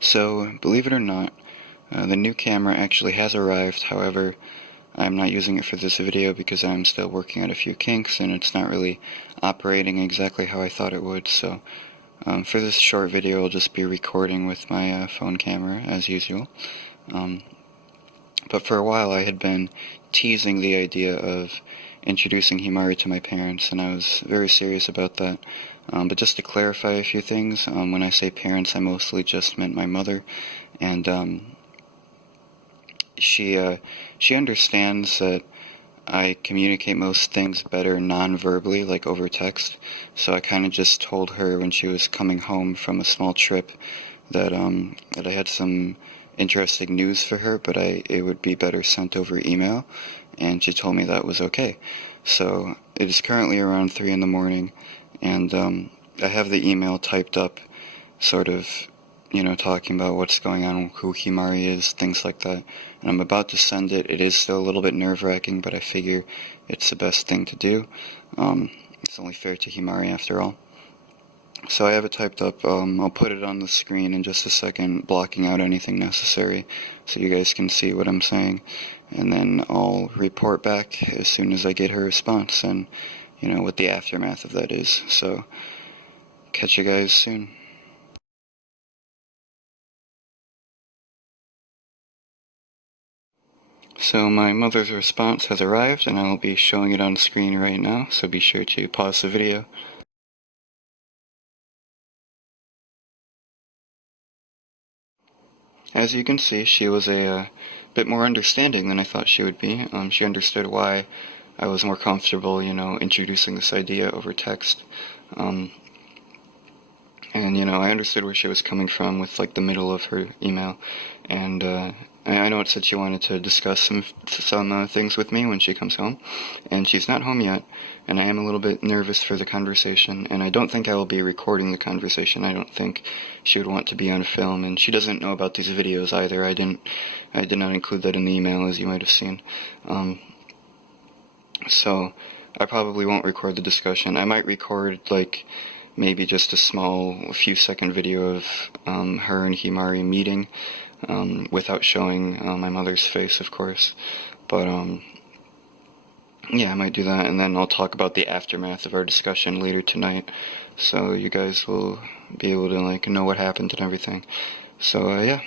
So, believe it or not, the new camera actually has arrived. However, I'm not using it for this video because I'm still working out a few kinks and it's not really operating exactly how I thought it would. So, for this short video, I'll just be recording with my phone camera as usual. But for a while, I had been teasing the idea of introducing Himari to my parents, and I was very serious about that. But just to clarify a few things, when I say parents, I mostly just meant my mother, and she understands that I communicate most things better non-verbally, like over text. So I kind of just told her when she was coming home from a small trip that I had some interesting news for her, but it would be better sent over email, and she told me that was okay. So it is currently around 3 in the morning, and I have the email typed up, sort of, talking about what's going on, who Himari is, things like that. And I'm about to send it. It is still a little bit nerve-wracking, but I figure it's the best thing to do. It's only fair to Himari after all. So I have it typed up. I'll put it on the screen in just a second, blocking out anything necessary so you guys can see what I'm saying. And then I'll report back as soon as I get her response and, what the aftermath of that is. So, catch you guys soon. So my mother's response has arrived, and I will be showing it on screen right now, so be sure to pause the video. As you can see, she was a bit more understanding than I thought she would be. She understood why I was more comfortable, introducing this idea over text. And, I understood where she was coming from with, like, the middle of her email. And, I know it said she wanted to discuss some things with me when she comes home. And she's not home yet, and I am a little bit nervous for the conversation, and I don't think I will be recording the conversation. I don't think she would want to be on film, and she doesn't know about these videos either. I did not include that in the email, as you might have seen. So, I probably won't record the discussion. I might record, like, maybe just a small, few-second video of her and Himari meeting, without showing my mother's face, of course. But, yeah, I might do that, and then I'll talk about the aftermath of our discussion later tonight, so you guys will be able to, like, know what happened and everything. So, yeah.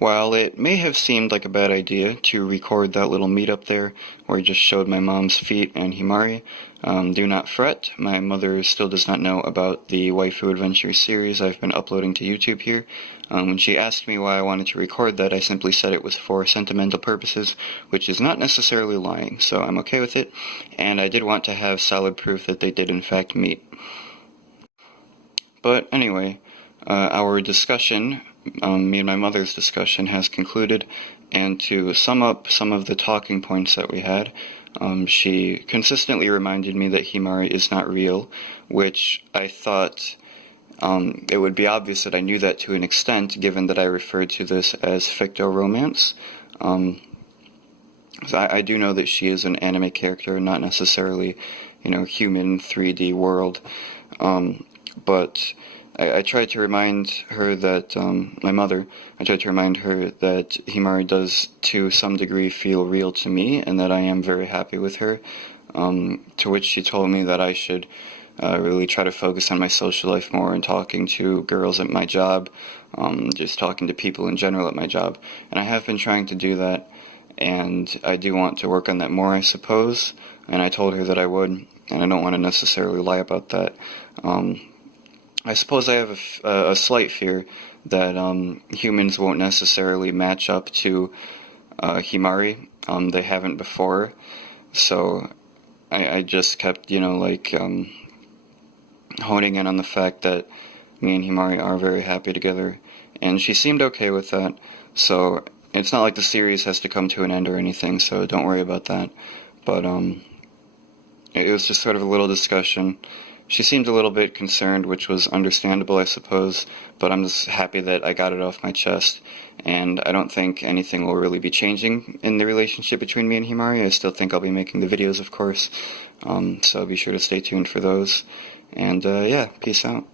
While it may have seemed like a bad idea to record that little meetup there, where I just showed my mom's feet and Himari, do not fret. My mother still does not know about the Waifu Adventure series I've been uploading to YouTube here. When she asked me why I wanted to record that, I simply said it was for sentimental purposes, which is not necessarily lying, so I'm okay with it, and I did want to have solid proof that they did in fact meet. But anyway, our discussion, me and my mother's discussion, has concluded, and to sum up some of the talking points that we had, she consistently reminded me that Himari is not real, which I thought it would be obvious that I knew that to an extent, given that I referred to this as ficto-romance. So I do know that she is an anime character, not necessarily, human 3D world. But I tried to remind her that, my mother, I tried to remind her that Himari does to some degree feel real to me, and that I am very happy with her, to which she told me that I should really try to focus on my social life more and talking to girls at my job, just talking to people in general at my job. And I have been trying to do that, and I do want to work on that more, I suppose, and I told her that I would, and I don't want to necessarily lie about that. I suppose I have a slight fear that humans won't necessarily match up to Himari. They haven't before, so I just kept, honing in on the fact that me and Himari are very happy together, and she seemed okay with that, so it's not like the series has to come to an end or anything, so don't worry about that. But it was just sort of a little discussion, she seemed a little bit concerned, which was understandable, I suppose, but I'm just happy that I got it off my chest, and I don't think anything will really be changing in the relationship between me and Himari. I still think I'll be making the videos, of course, so be sure to stay tuned for those, and yeah, peace out.